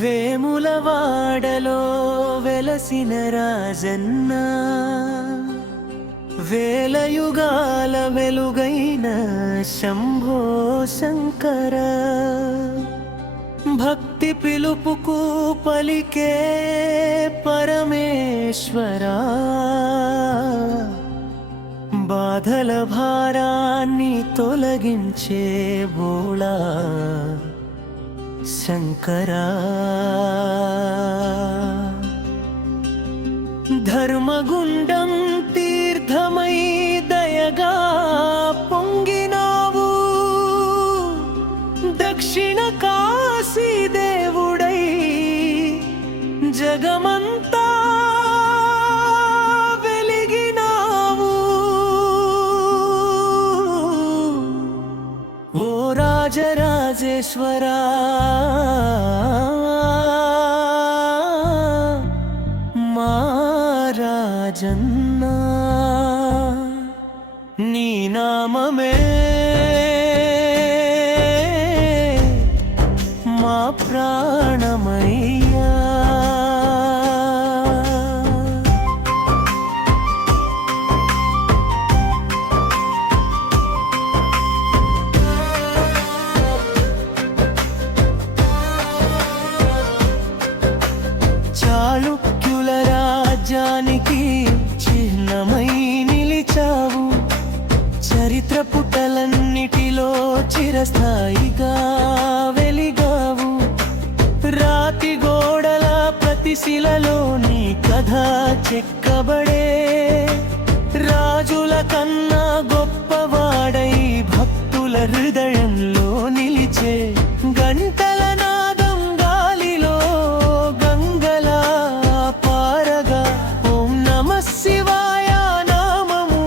వేములవాడలో వెలసిన రాజన్న, వేలయుగాల వెలుగైన శంభో శంకర. భక్తి పిలుపుకు పలికే పరమేశ్వరా, బాధల భారాన్ని తొలగించే బోళా శంకరా. ధర్మగుండం తీర్థమై దయగా పొంగినావు, దక్షిణ కాశీ దేవుడై జగమంతా వెలిగినావు. ఓ రాజరాజేశ్వరా, మా రాజన్నా, నీ నామమే మా ప్రాణమయ్యా. చాళుక్యుల రాజ్యానికి చిహ్నమై నిలిచావు, చరిత్ర పుటలన్నిటిలో చిరస్థాయిగా వెలిగావు. రాతి గోడల ప్రతిశిలలో నీ కథ చెక్కబడే, రాజుల కన్నా గొప్పవాడై భక్తుల హృదయంలో నిలిచే. గంటల నాదం గాలిలో గంగలా పారగా, ఓం నమః శివాయ నామము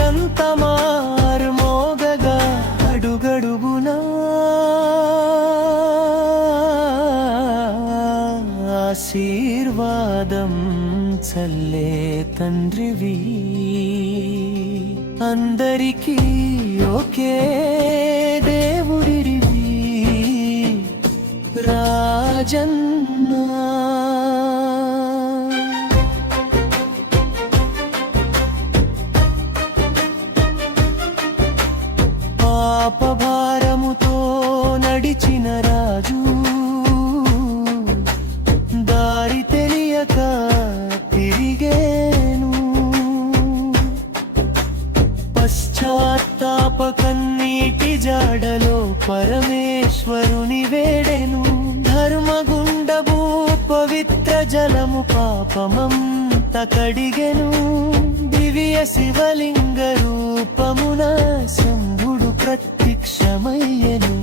రంతమారు మోగగా, అడుగడుగునా ఆశీర్వాదం చల్లే తండ్రివి. అందరికీ ఒకే దేవుడివి రాజన్నా. పాపభారముతో నడిచిన రాజు, దారి తెలియక తిరిగేను. పశ్చాత్తాప కన్నీటి జాడలో పరమేశ్వరుని వేడెను. ధర్మగుండము పవిత్ర జలము పాపమంత కడిగెను. దివ్య శివలింగ రూపమున శంభుడు ప్రత్యక్షమయ్యెను.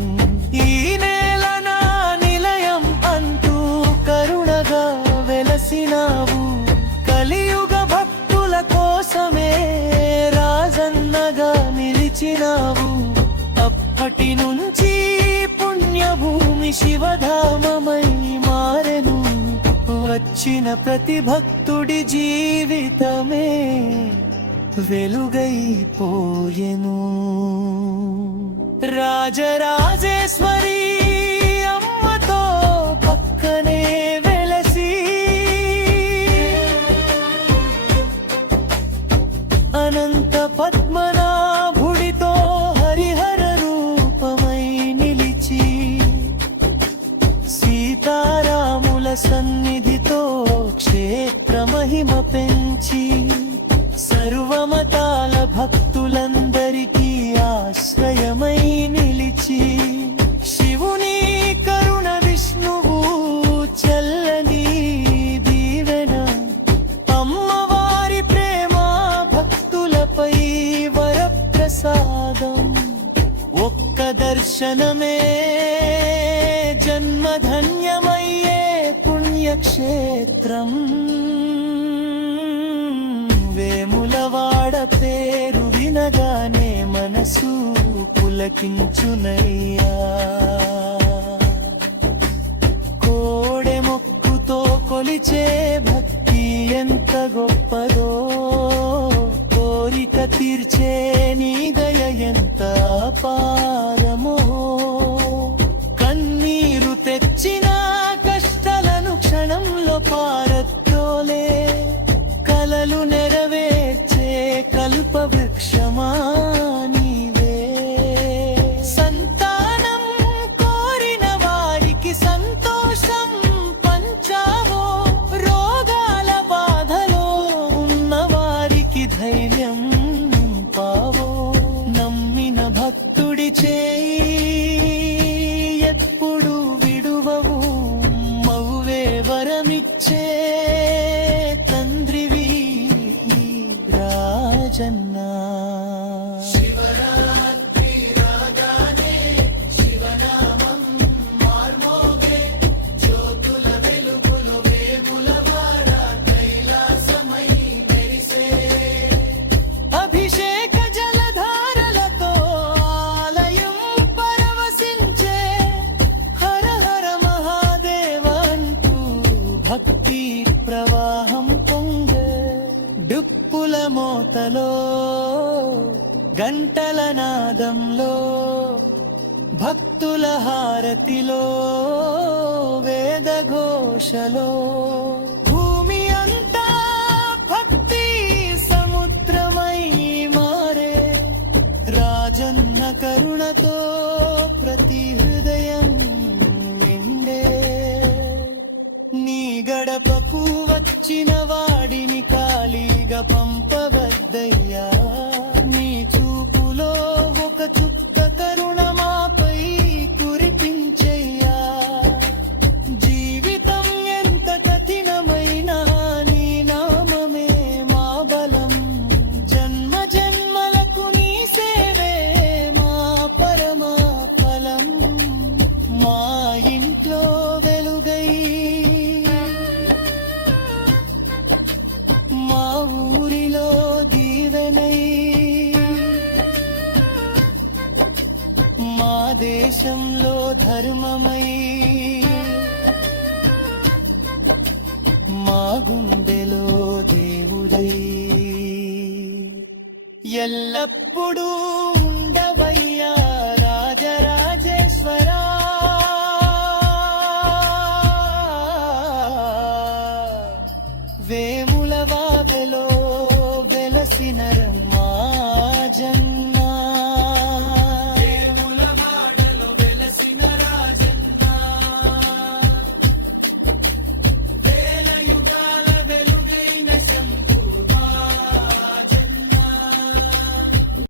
ఈ నేల నా నిలయం అంటూ కరుణగా వెలసినావు, కలియుగ భక్తుల కోసమే రాజన్నగా నిలిచినావు. అప్పటి నుంచి పుణ్యభూమి శివధామమై మారెను, వచ్చిన ప్రతి భక్తుడి జీవితమే వెలుగైపోయెను. రాజరాజేశ్వరి అమ్మతో పక్కనే వెలసి, అనంత పద్మనాభుడితో హరిహర రూపమై నిలిచి, సీతారాముల సన్నిధితో క్షేత్ర మహిమ పెంచి, సర్వమతాల భక్తులందరికీ ఆశ్రయమై నిలిచి, శివుని కరుణ విష్ణువు చల్లని దీవెన, అమ్మవారి ప్రేమ భక్తులపై వరప్రసాదం. ఒక్క దర్శనమే జన్మధన్యమయ్యే పుణ్యక్షేత్రం. వేములవాడ పేరు వినగానే మనసు పులకించునయ్యా. కోడె మొక్కుతో కొలిచే భక్తి ఎంత గొప్పదో, కోరిక తీర్చే నీ దయ ఎంత అపారమో. కన్నీరు తెచ్చినాక గంటల నాదంలో భక్తుల హారతిలో వేద ఘోషలో భూమి అంతా భక్తి సముద్రమై మారే రాజన్న కరుణతో ప్రతి హృదయం నిండే నీ గడపకు వచ్చిన వాడిని ఖాళీగా పంపవద్దయ్యా నీ చూపులో ఒక చుక్క కరుణమాపై కురిపించయ్యా జీవితం ఎంత కఠినమైనా నీ నామమే మా బలం జన్మ జన్మలకు నీ సేవే మా పరమా ఫలం మా ఇంట్లో వెలుగై మా ఊరిలో దీవెనై మా దేశంలో ధర్మమై మా గుండెలో దేవుడై ఎల్లప్పుడూ